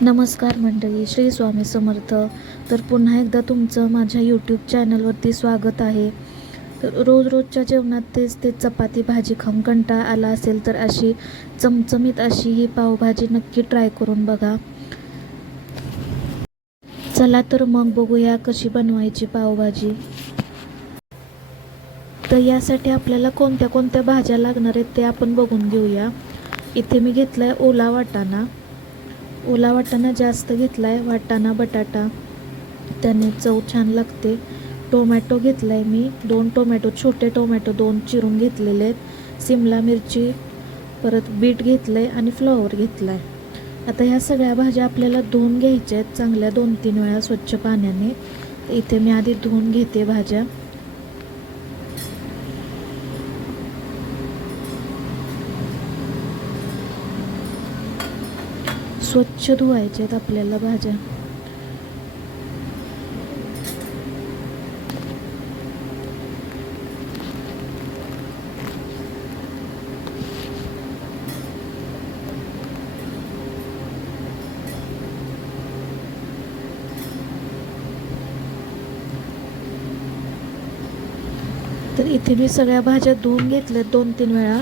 नमस्कार मंडळी, श्री स्वामी समर्थ. तर पुन्हा एकदा तुमचं माझ्या यूट्यूब चॅनलवरती स्वागत आहे. तर रोजच्या जेवणात तेच चपाती भाजी खाऊन कंटाळा आला असेल तर अशी चमचमीत अशी ही पावभाजी नक्की ट्राय करून बघा. चला तर मग बघूया कशी बनवायची पावभाजी. तर यासाठी आपल्याला कोणत्या कोणत्या भाज्या लागणार आहेत ते आपण बघून घेऊया. इथे मी घेतला आहे ओला वाटाणा जास्त घेतला आहे, वाटाणा बटाटा, त्याने चव छान लागते. टोमॅटो घेतला आहे मी, 2 टोमॅटो, छोटे टोमॅटो 2 चिरून घेतलेले आहेत. सिमला मिरची, परत बीट घेतलं आहे आणि फ्लॉवर घेतला आहे. आता ह्या सगळ्या भाज्या आपल्याला धुवून घ्यायच्या आहेत चांगल्या 2-3 वेळा स्वच्छ पाण्याने. इथे मी आधी धुवून घेते भाज्या. स्वच्छ धुवायचे आहेत आपल्याला भाज्या. तर इथे मी सगळ्या भाज्या धुवून घेतल्यात 2-3 वेळा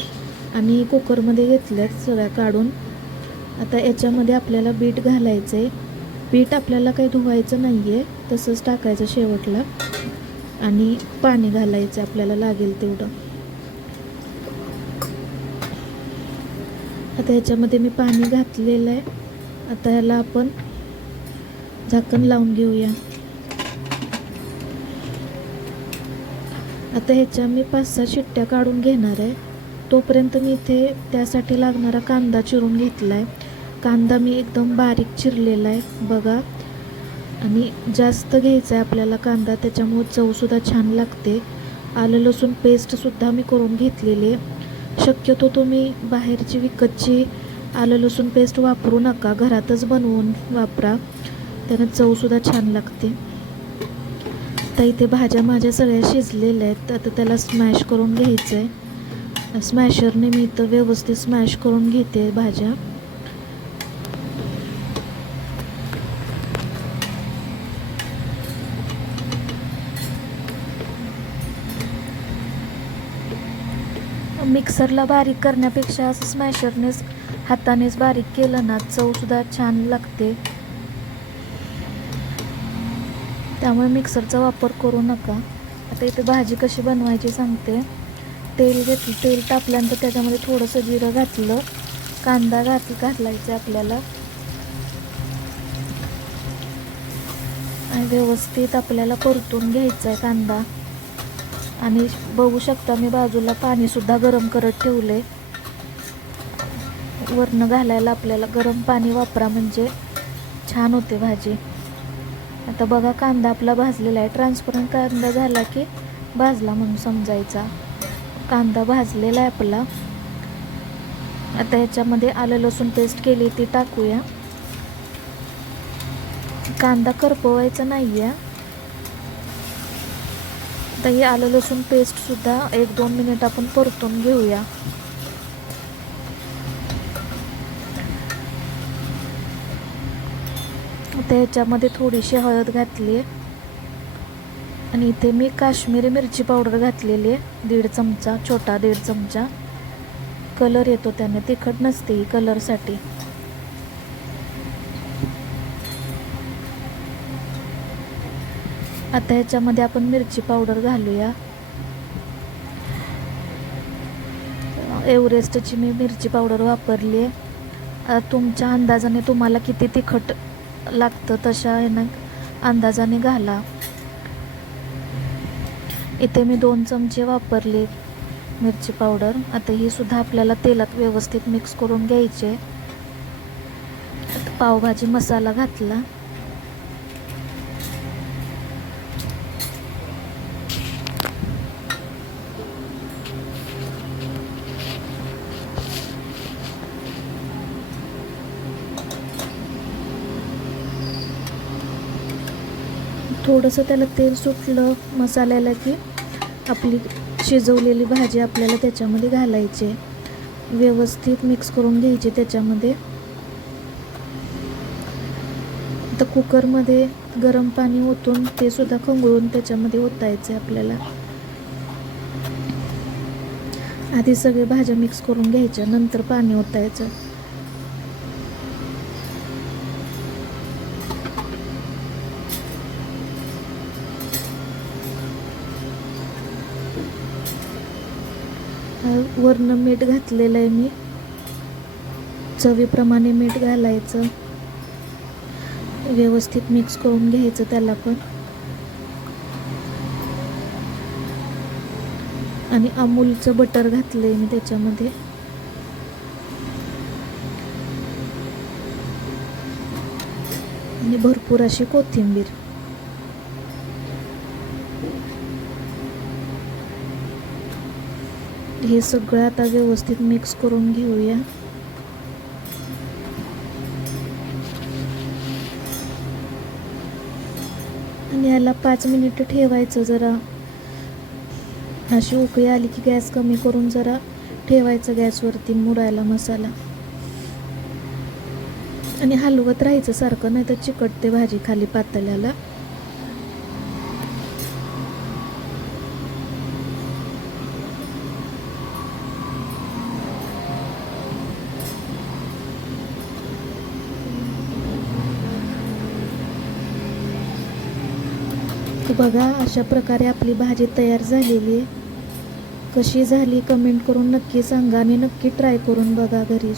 आणि कुकरमध्ये घेतल्यात सगळ्या काढून. आता याच्यामध्ये आपल्याला बीट घालायचं आहे. बीट आपल्याला काही धुवायचं नाही आहे, तसंच टाकायचं शेवटला. आणि पाणी घालायचं आपल्याला लागेल तेवढं. आता याच्यामध्ये मी पाणी घातलेलं आहे. आता ह्याला आपण झाकण लावून घेऊया. आता ह्याच्या मी 5-6 शिट्ट्या काढून घेणार आहे. तोपर्यंत मी इथे त्यासाठी लागणारा कांदा चिरून घेतला आहे. कांदा मी एकदम बारीक चिरलेला आहे बघा. आणि जास्त घ्यायचा आहे आपल्याला कांदा, त्याच्यामुळे चवसुद्धा छान लागते. आलं लसूण पेस्टसुद्धा मी करून घेतलेली आहे. शक्यतो तुम्ही बाहेरची विकतची आलं लसूण पेस्ट वापरू नका, घरातच बनवून वापरा, त्यानं चवसुद्धा छान लागते. तर इथे भाज्या माझ्या सगळ्या शिजलेल्या आहेत. आता त्याला स्मॅश करून घ्यायचं आहे. स्मॅशरने मी इथं व्यवस्थित स्मॅश करून घेते भाज्या. मिक्सरला बारीक करण्यापेक्षा असं स्मॅशरनेच हातानेच बारीक केलं ना चवसुद्धा छान लागते. त्यामुळे मिक्सरचा वापर करू नका. आता इथे भाजी कशी बनवायची सांगते. तेल टाकल्यानंतर त्याच्यामध्ये थोडंसं जिरं घातलं, कांदा घालायचं आपल्याला आणि व्यवस्थित आपल्याला परतून घ्यायचा आहे कांदा. आणि बघू शकता मी बाजूला पाणीसुद्धा गरम करत ठेवले. वरनं घालायला आपल्याला गरम पाणी वापरा, म्हणजे छान होते भाजी. आता बघा कांदा आपला भाजलेला आहे. ट्रान्सपरंट कांदा झाला की भाजला म्हणून समजायचा. कांदा भाजलेला आहे आपला. आता ह्याच्यामध्ये आलं लसूण पेस्ट केली ती टाकूया. कांदा करपवायचा नाही आहे. आता ही आलं लसूण पेस्टसुद्धा 1-2 मिनिट आपण परतून घेऊया. आता ह्याच्यामध्ये थोडीशी हळद घातली आणि इथे मी काश्मीरी मिरची पावडर घातलेली आहे 1.5 चमचा, छोटा 1.5 चमचा. कलर येतो त्याने, तिखट नसते ही, कलरसाठी. आता ह्याच्यामध्ये आपण मिरची पावडर घालूया. एव्हरेस्टची मी मिरची पावडर वापरली आहे. तुमच्या अंदाजाने तुम्हाला किती तिखट लागतं तशा ह्यानं अंदाजाने घाला. इथे मी 2 चमचे वापरले मिरची पावडर. आता ही सुद्धा आपल्याला तेलात व्यवस्थित मिक्स करून घ्यायचे. पावभाजी मसाला घातला. थोडंसं त्याला तेल सुटलं मसाल्याला की आपली शिजवलेली भाजी आपल्याला त्याच्यामध्ये घालायची. व्यवस्थित मिक्स करून घ्यायची त्याच्यामध्ये. आता कुकरमध्ये गरम पाणी ओतून ते सुद्धा खंगळून त्याच्यामध्ये ओतायचं आहे आपल्याला. आधी सगळे भाज्या मिक्स करून घ्यायच्या, नंतर पाणी ओतायचं. वरनं मीठ घातलेलं आहे मी, चवीप्रमाणे मीठ घालायचं. व्यवस्थित मिक्स करून घ्यायचं त्याला पण. आणि अमूलचं बटर घातलंय मी त्याच्यामध्ये. आणि भरपूर अशी कोथिंबीर. हे सगळं आता व्यवस्थित मिक्स करून घेऊया. आणि याला 5 मिनिटं ठेवायचं. जरा अशी उकळी आली की गॅस कमी करून जरा ठेवायचं गॅसवरती मुरायला मसाला. आणि हलवत राहायचं सारखं, नाही तर चिकटते भाजी खाली पातेल्याला. बघा, अशा प्रकारे आपली भाजी तयार झालेली आहे. कशी झाली कमेंट करून नक्की सांगा आणि नक्की ट्राय करून बघा घरी.